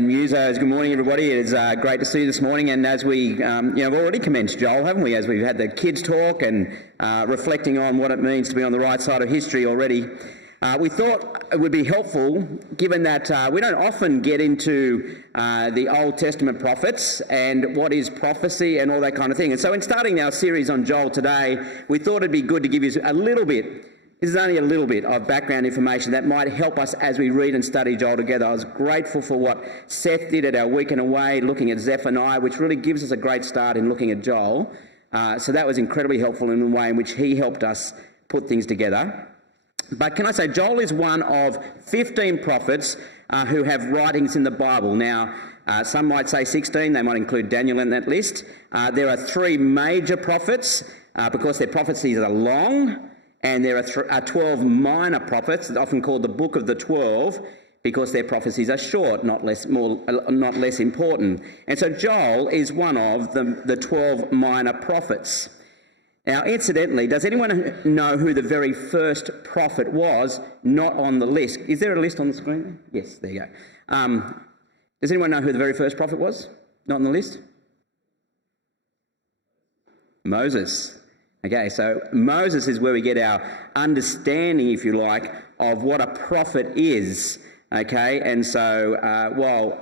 Musos, good morning everybody. It's great to see you this morning, and as we have already commenced Joel, haven't we, as we've had the kids talk and reflecting on what it means to be on the right side of history already. We thought it would be helpful, given that we don't often get into the Old Testament prophets and what is prophecy and all that kind of thing. And so in starting our series on Joel today, we thought it'd be good to give you a little bit. This is only a little bit of background information that might help us as we read and study Joel together. I was grateful for what Seth did at our weekend away, looking at Zephaniah, which really gives us a great start in looking at Joel. So that was incredibly helpful in the way in which he helped us put things together. But can I say, Joel is one of 15 prophets who have writings in the Bible. Now, some might say 16, they might include Daniel in that list. There are three major prophets because their prophecies are long. And there are 12 minor prophets, often called the Book of the 12, because their prophecies are short, not less important. And so Joel is one of the 12 minor prophets. Now, incidentally, does anyone know who the very first prophet was not on the list? Is there a list on the screen? Yes, there you go. Does anyone know who the very first prophet was not on the list? Moses. Okay, so Moses is where we get our understanding, if you like, of what a prophet is. Okay, and so while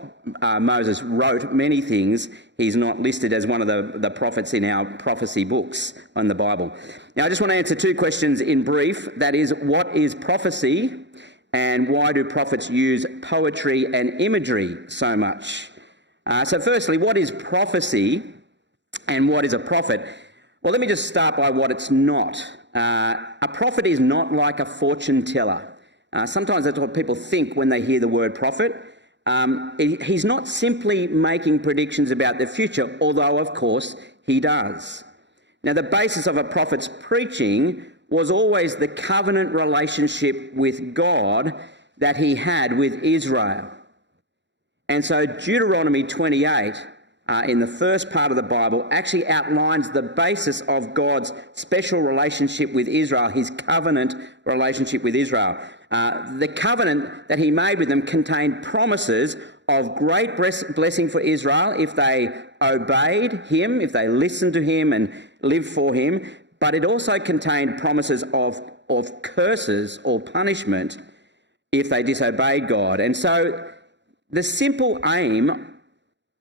Moses wrote many things, he's not listed as one of the prophets in our prophecy books on the Bible. Now, I just want to answer two questions in brief. That is, what is prophecy, and why do prophets use poetry and imagery so much? So firstly, what is prophecy and what is a prophet? Well, let me just start by what it's not. A prophet is not like a fortune teller. Sometimes that's what people think when they hear the word prophet. He's not simply making predictions about the future, although, of course, he does. Now, the basis of a prophet's preaching was always the covenant relationship with God that he had with Israel. And so Deuteronomy 28, in the first part of the Bible, actually outlines the basis of God's special relationship with Israel, his covenant relationship with Israel. The covenant that he made with them contained promises of great blessing for Israel if they obeyed him, if they listened to him and lived for him, but it also contained promises of curses or punishment if they disobeyed God. And so the simple aim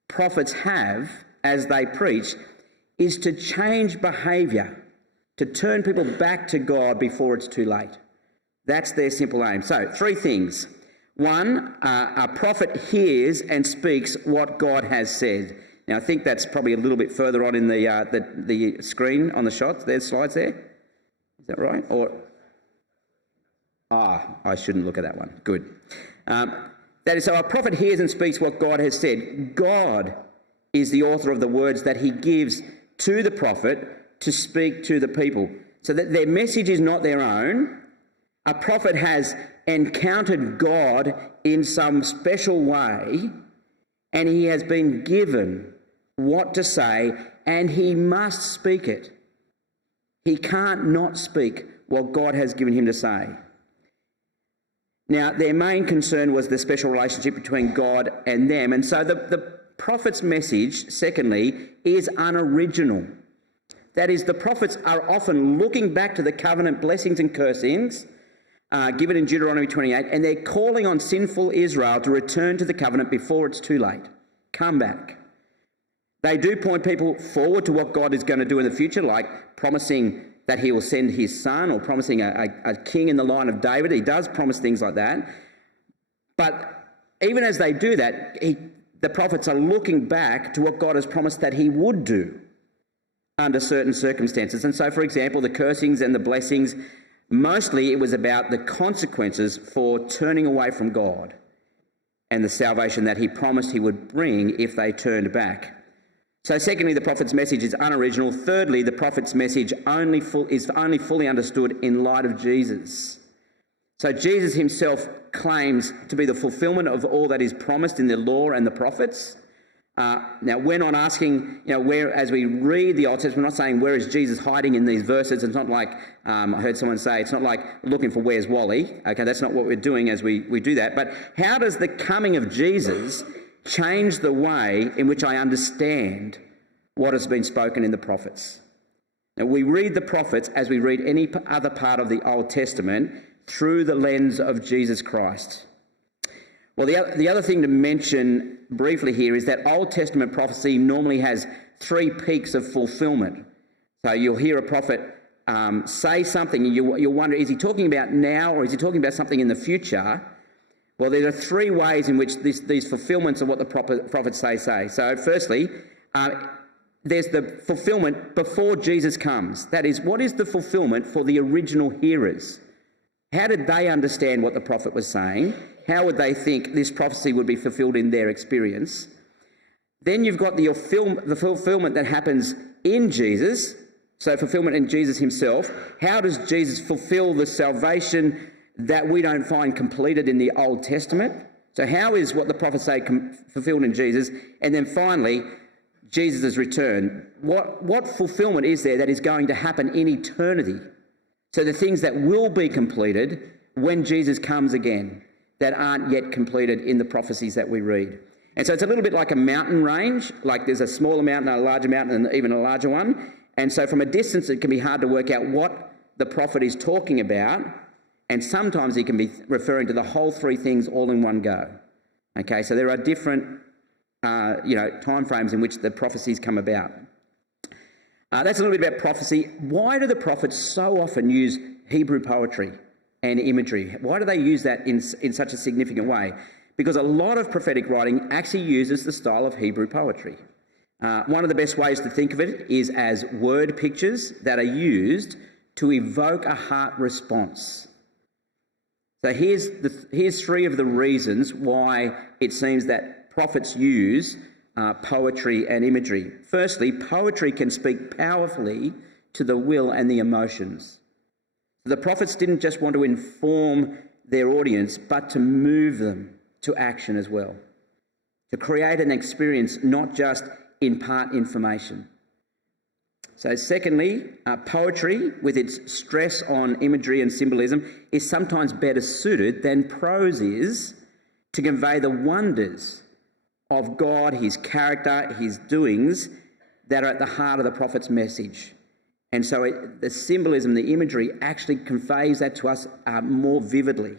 prophets have as they preach is to change behaviour, to turn people back to God before it's too late. That's their simple aim. So, three things. One, a prophet hears and speaks what God has said. Now, I think that's probably a little bit further on in the screen on the shots. There's slides there. Is that right? I shouldn't look at that one. Good. That is, so a prophet hears and speaks what God has said. God is the author of the words that he gives to the prophet to speak to the people, so that their message is not their own. A prophet has encountered God in some special way, and he has been given what to say, and he must speak it. He can't not speak what God has given him to say. Now, their main concern was the special relationship between God and them. And so the prophet's message, secondly, is unoriginal. That is, the prophets are often looking back to the covenant blessings and cursings given in Deuteronomy 28, and they're calling on sinful Israel to return to the covenant before it's too late. Come back. They do point people forward to what God is going to do in the future, like promising that he will send his son, or promising a king in the line of David. He does promise things like that. But even as they do that, the prophets are looking back to what God has promised that he would do under certain circumstances. And so, for example, the cursings and the blessings, mostly it was about the consequences for turning away from God and the salvation that he promised he would bring if they turned back. So secondly, the prophet's message is unoriginal. Thirdly, the prophet's message is only fully understood in light of Jesus. So Jesus himself claims to be the fulfillment of all that is promised in the law and the prophets. Now, we're not asking, where, as we read the Old Testament, we're not saying where is Jesus hiding in these verses. It's not like, I heard someone say, it's not like looking for where's Wally. Okay, that's not what we're doing as we do that. But how does the coming of Jesus change the way in which I understand what has been spoken in the prophets. Now, we read the prophets as we read any other part of the Old Testament through the lens of Jesus Christ. Well, the other thing to mention briefly here is that Old Testament prophecy normally has 3 peaks of fulfillment. So you'll hear a prophet say something, and you'll wonder, is he talking about now or is he talking about something in the future? Well, there are 3 ways in which these fulfillments of what the prophets say. So firstly, there's the fulfillment before Jesus comes. That is, what is the fulfillment for the original hearers? How did they understand what the prophet was saying? How would they think this prophecy would be fulfilled in their experience? Then you've got the fulfillment that happens in Jesus, so fulfillment in Jesus himself. How does Jesus fulfill the salvation that we don't find completed in the Old Testament? So how is what the prophets say fulfilled in Jesus? And then finally, Jesus' return. What fulfillment is there that is going to happen in eternity? So the things that will be completed when Jesus comes again that aren't yet completed in the prophecies that we read. And so it's a little bit like a mountain range, like there's a smaller mountain, a larger mountain, and even a larger one. And so from a distance, it can be hard to work out what the prophet is talking about. And sometimes he can be referring to the whole 3 things all in one go. Okay, so there are different time frames in which the prophecies come about. That's a little bit about prophecy. Why do the prophets so often use Hebrew poetry and imagery? Why do they use that in such a significant way? Because a lot of prophetic writing actually uses the style of Hebrew poetry. One of the best ways to think of it is as word pictures that are used to evoke a heart response. So here's 3 of the reasons why it seems that prophets use poetry and imagery. Firstly, poetry can speak powerfully to the will and the emotions. The prophets didn't just want to inform their audience, but to move them to action as well, to create an experience, not just impart information. So secondly, poetry, with its stress on imagery and symbolism, is sometimes better suited than prose is to convey the wonders of God, his character, his doings that are at the heart of the prophet's message. And so the symbolism, the imagery actually conveys that to us more vividly.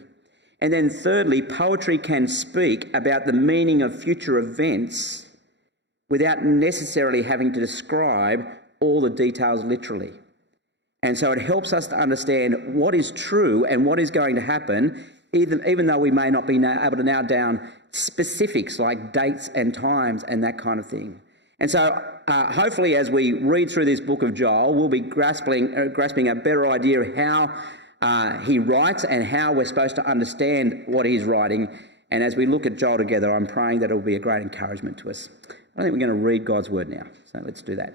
And then thirdly, poetry can speak about the meaning of future events without necessarily having to describe all the details literally. And so it helps us to understand what is true and what is going to happen, even though we may not be able to nail down specifics like dates and times and that kind of thing. And so hopefully as we read through this book of Joel, we'll be grasping a better idea of how he writes and how we're supposed to understand what he's writing. And as we look at Joel together, I'm praying that it will be a great encouragement to us. I think we're going to read God's word now. So let's do that.